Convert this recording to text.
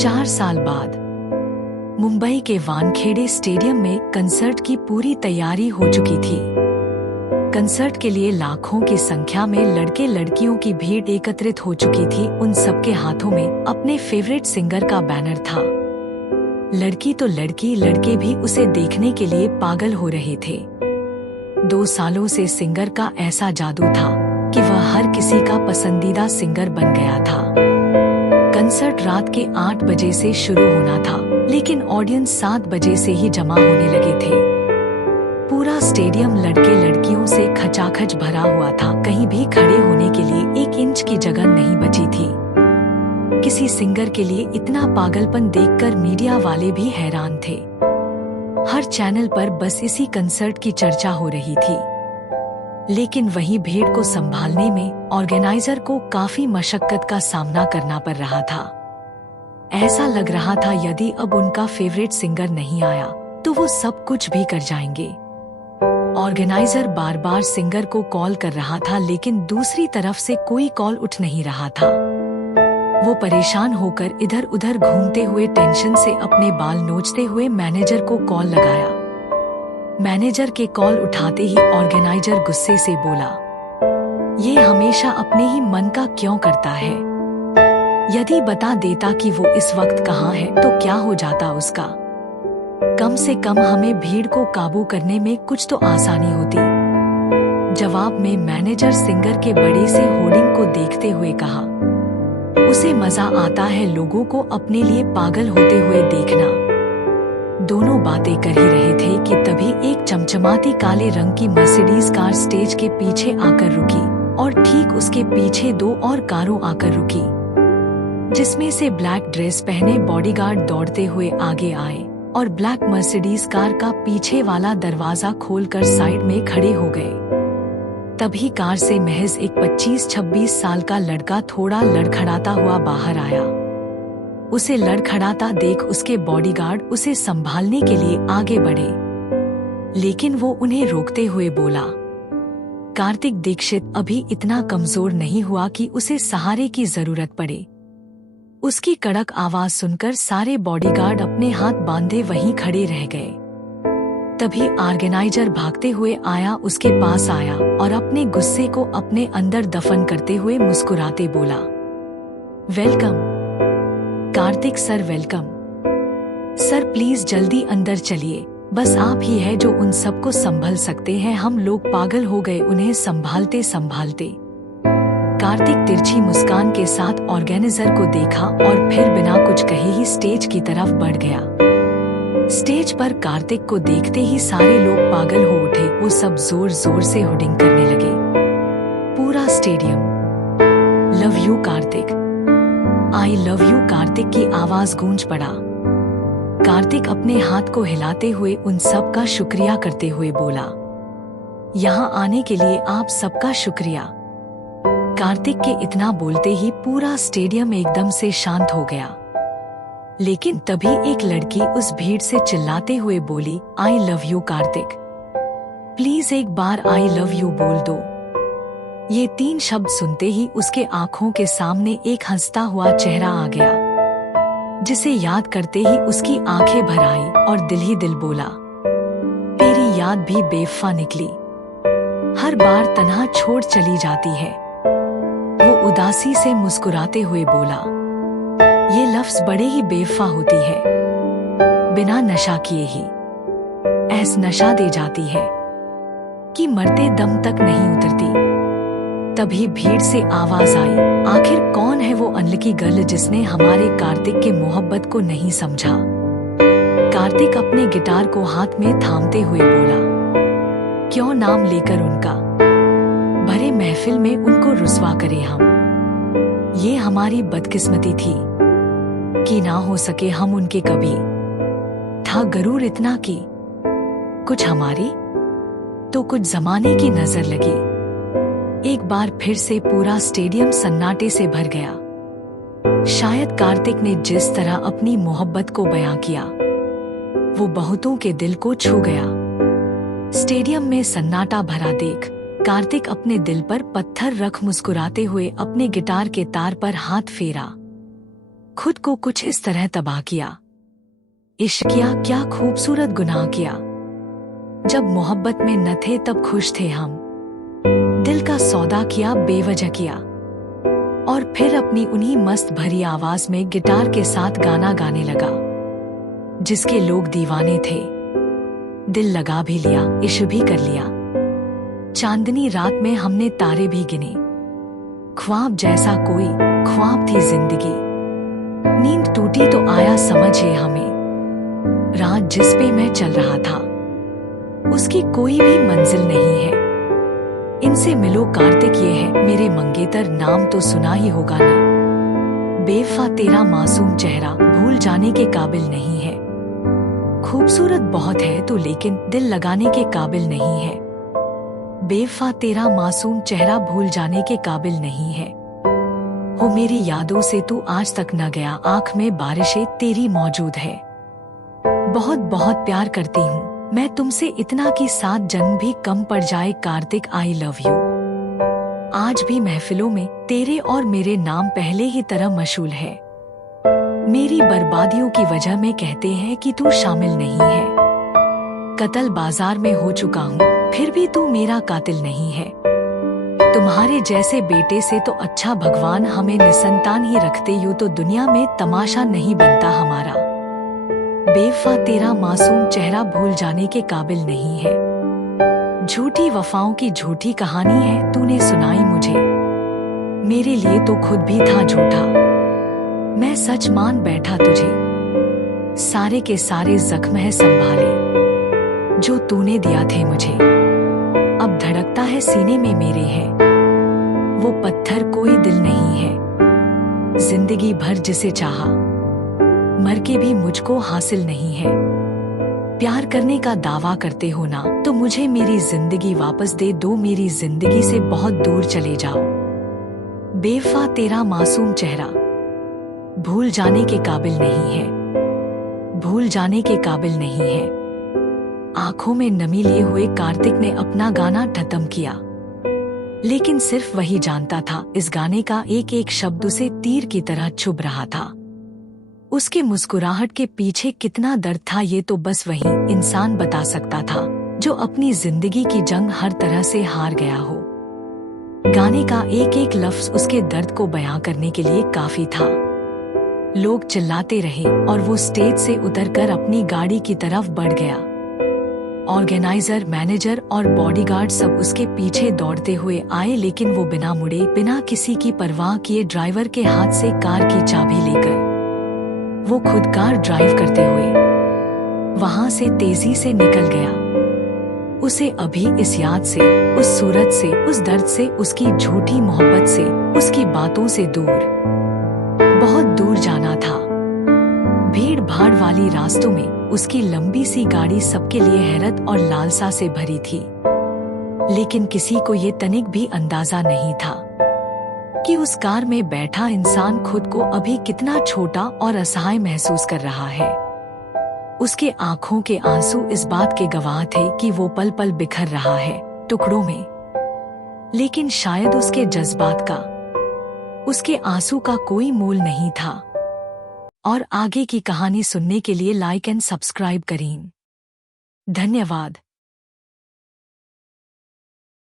4 साल बाद मुंबई के वानखेड़े स्टेडियम में कंसर्ट की पूरी तैयारी हो चुकी थी। कंसर्ट के लिए लाखों की संख्या में लड़के लड़कियों की भीड़ एकत्रित हो चुकी थी। उन सबके हाथों में अपने फेवरेट सिंगर का बैनर था। लड़की तो लड़की, लड़के भी उसे देखने के लिए पागल हो रहे थे। 2 सालों से सिंगर का ऐसा जादू था कि वह हर किसी का पसंदीदा सिंगर बन गया था। कंसर्ट रात के 8 बजे से शुरू होना था, लेकिन ऑडियंस 7 बजे से ही जमा होने लगे थे। पूरा स्टेडियम लड़के लड़कियों से खचाखच भरा हुआ था। कहीं भी खड़े होने के लिए 1 इंच की जगह नहीं बची थी। किसी सिंगर के लिए इतना पागलपन देखकर मीडिया वाले भी हैरान थे। हर चैनल पर बस इसी कंसर्ट की चर्चा हो रही थी। लेकिन वही भीड़ को संभालने में ऑर्गेनाइजर को काफी मशक्कत का सामना करना पड़ रहा था। ऐसा लग रहा था यदि अब उनका फेवरेट सिंगर नहीं आया तो वो सब कुछ भी कर जाएंगे। ऑर्गेनाइजर बार बार सिंगर को कॉल कर रहा था, लेकिन दूसरी तरफ से कोई कॉल उठ नहीं रहा था। वो परेशान होकर इधर उधर घूमते हुए टेंशन से अपने बाल नोचते हुए मैनेजर को कॉल लगाया। मैनेजर के कॉल उठाते ही ऑर्गेनाइजर गुस्से से बोला, ये हमेशा अपने ही मन का क्यों करता है? यदि बता देता कि वो इस वक्त कहाँ है तो क्या हो जाता उसका? कम से कम हमें भीड़ को काबू करने में कुछ तो आसानी होती। जवाब में मैनेजर सिंगर के बड़े से होर्डिंग को देखते हुए कहा, उसे मजा आता है लोगों को अपने लिए पागल होते हुए देखना। दोनों बातें कर ही रहे थे कि तभी एक चमचमाती काले रंग की मर्सिडीज कार स्टेज के पीछे आकर रुकी और ठीक उसके पीछे 2 और कारों आकर रुकी, जिसमें से ब्लैक ड्रेस पहने बॉडीगार्ड दौड़ते हुए आगे आए और ब्लैक मर्सिडीज कार का पीछे वाला दरवाजा खोलकर साइड में खड़े हो गए। तभी कार से महज एक 25-26 साल का लड़का थोड़ा लड़खड़ाता हुआ बाहर आया। उसे लड़खड़ाता देख उसके बॉडीगार्ड उसे संभालने के लिए आगे बढ़े, लेकिन वो उन्हें रोकते हुए बोला, कार्तिक दीक्षित अभी इतना कमजोर नहीं हुआ कि उसे सहारे की जरूरत पड़े। उसकी कड़क आवाज सुनकर सारे बॉडीगार्ड अपने हाथ बांधे वहीं खड़े रह गए। तभी ऑर्गेनाइजर भागते हुए आया, उसके पास आया और अपने गुस्से को अपने अंदर दफन करते हुए मुस्कुराते बोला, welcome Kartik sir, welcome sir, please जल्दी अंदर चलिए। बस आप ही है जो उन सबको संभल सकते हैं। हम लोग पागल हो गए उन्हें संभालते संभालते। कार्तिक तिरछी मुस्कान के साथ ऑर्गेनाइजर को देखा और फिर बिना कुछ कहे ही स्टेज की तरफ बढ़ गया। स्टेज पर कार्तिक को देखते ही सारे लोग पागल हो उठे। वो सब जोर जोर से होर्डिंग करने लगे। पूरा stadium love you Kartik, I love you Kartik की आवाज गूंज पड़ा। कार्तिक अपने हाथ को हिलाते हुए उन सब का शुक्रिया करते हुए बोला, यहाँ आने के लिए आप सबका शुक्रिया। कार्तिक के इतना बोलते ही पूरा स्टेडियम एकदम से शांत हो गया। लेकिन तभी एक लड़की उस भीड़ से चिल्लाते हुए बोली, I love you Kartik, please एक बार आई लव यू बोल दो। ये 3 शब्द सुनते ही उसके आंखों के सामने एक हंसता हुआ चेहरा आ गया, जिसे याद करते ही उसकी आंखें भर आई और दिल ही दिल बोला, तेरी याद भी बेवफा निकली, हर बार तन्हा छोड़ चली जाती है। वो उदासी से मुस्कुराते हुए बोला, ये लफ्ज बड़े ही बेवफा होती है, बिना नशा किए ही ऐसा नशा दे जाती है कि मरते दम तक नहीं उतरती। तभी भीड़ से आवाज आई, आखिर कौन है वो अनलकी गर्ल जिसने हमारे कार्तिक के मोहब्बत को नहीं समझा? कार्तिक अपने गिटार को हाथ में थामते हुए बोला, क्यों नाम लेकर उनका भरे महफिल में उनको रुस्वा करे हम? ये हमारी बदकिस्मती थी कि ना हो सके हम उनके कभी। था गरूर इतना कि कुछ हमारी तो कुछ जमाने की नजर लगी। एक बार फिर से पूरा स्टेडियम सन्नाटे से भर गया। शायद कार्तिक ने जिस तरह अपनी मोहब्बत को बयां किया, वो बहुतों के दिल को छू गया। स्टेडियम में सन्नाटा भरा देख कार्तिक अपने दिल पर पत्थर रख मुस्कुराते हुए अपने गिटार के तार पर हाथ फेरा। खुद को कुछ इस तरह तबाह किया। इश्क किया, क्या खूबसूरत गुनाह किया। जब मोहब्बत में न थे तब खुश थे हम। दिल का सौदा किया, बेवजह किया। और फिर अपनी उन्हीं मस्त भरी आवाज में गिटार के साथ गाना गाने लगा। जिसके लोग दीवाने थे, दिल लगा भी लिया, इश्क भी कर लिया। चांदनी रात में हमने तारे भी गिने। ख्वाब जैसा कोई ख्वाब थी जिंदगी। नींद टूटी तो आया समझे हमें। रात जिस पे मैं चल रहा था, उसकी कोई भी मंजिल नहीं है। इनसे मिलो कार्तिक, ये है मेरे मंगेतर, नाम तो सुना ही होगा ना। बेवफा तेरा मासूम चेहरा भूल जाने के काबिल नहीं है। खूबसूरत बहुत है तू, लेकिन दिल लगाने के काबिल नहीं है। बेवफा तेरा मासूम चेहरा भूल जाने के काबिल नहीं है। हो मेरी यादों से तू आज तक न गया, आंख में बारिशें तेरी मौजूद है। बहुत बहुत प्यार करती हूँ मैं तुमसे, इतना कि 7 जन्म भी कम पड़ जाए कार्तिक, आई लव यू। आज भी महफिलों में तेरे और मेरे नाम पहले ही तरह मशहूर है। मेरी बर्बादियों की वजह में कहते हैं कि तू शामिल नहीं है। कत्ल बाजार में हो चुका हूँ, फिर भी तू मेरा कातिल नहीं है। तुम्हारे जैसे बेटे से तो अच्छा भगवान हमें निसंतान ही रखते, यूं तो दुनिया में तमाशा नहीं बनता हमारा। बेवफा तेरा मासूम चेहरा भूल जाने के काबिल नहीं है। झूठी वफाओं की झूठी कहानी है तूने सुनाई मुझे। मेरे लिए तो खुद भी था झूठा, मैं सच मान बैठा तुझे। सारे के सारे जख्म है संभाले जो तूने दिया थे मुझे। अब धड़कता है सीने में मेरे है वो पत्थर, कोई दिल नहीं है। जिंदगी भर जिसे चाहा, मर के भी मुझको हासिल नहीं है। प्यार करने का दावा करते हो ना, तो मुझे मेरी जिंदगी वापस दे दो। मेरी जिंदगी से बहुत दूर चले जाओ। बेवफा तेरा मासूम चेहरा भूल जाने के काबिल नहीं है। भूल जाने के काबिल नहीं है। आंखों में नमी लिए हुए कार्तिक ने अपना गाना खत्म किया, लेकिन सिर्फ वही जानता था इस गाने का एक एक शब्द उसे तीर की तरह चुभ रहा था। उसके मुस्कुराहट के पीछे कितना दर्द था, ये तो बस वही इंसान बता सकता था जो अपनी जिंदगी की जंग हर तरह से हार गया हो। गाने का एक एक लफ्ज उसके दर्द को बयां करने के लिए काफी था। लोग चिल्लाते रहे और वो स्टेज से उतरकर अपनी गाड़ी की तरफ बढ़ गया। ऑर्गेनाइजर, मैनेजर और बॉडीगार्ड सब उसके पीछे दौड़ते हुए आए, लेकिन वो बिना मुड़े, बिना किसी की परवाह किए ड्राइवर के हाथ से कार की चाबी लेकर वो खुद कार ड्राइव करते हुए वहां से तेजी से निकल गया। उसे अभी इस याद से, उस सूरत से, उस दर्द से, उसकी झूठी मोहब्बत से, उसकी बातों से दूर, बहुत दूर जाना था। भीड़ भाड़ वाली रास्तों में उसकी लंबी सी गाड़ी सबके लिए हैरत और लालसा से भरी थी, लेकिन किसी को ये तनिक भी अंदाजा नहीं था कि उस कार में बैठा इंसान खुद को अभी कितना छोटा और असहाय महसूस कर रहा है। उसके आंखों के आंसू इस बात के गवाह थे कि वो पल पल बिखर रहा है टुकड़ों में, लेकिन शायद उसके जज्बात का, उसके आंसू का कोई मोल नहीं था। और आगे की कहानी सुनने के लिए लाइक एंड सब्सक्राइब करें। धन्यवाद।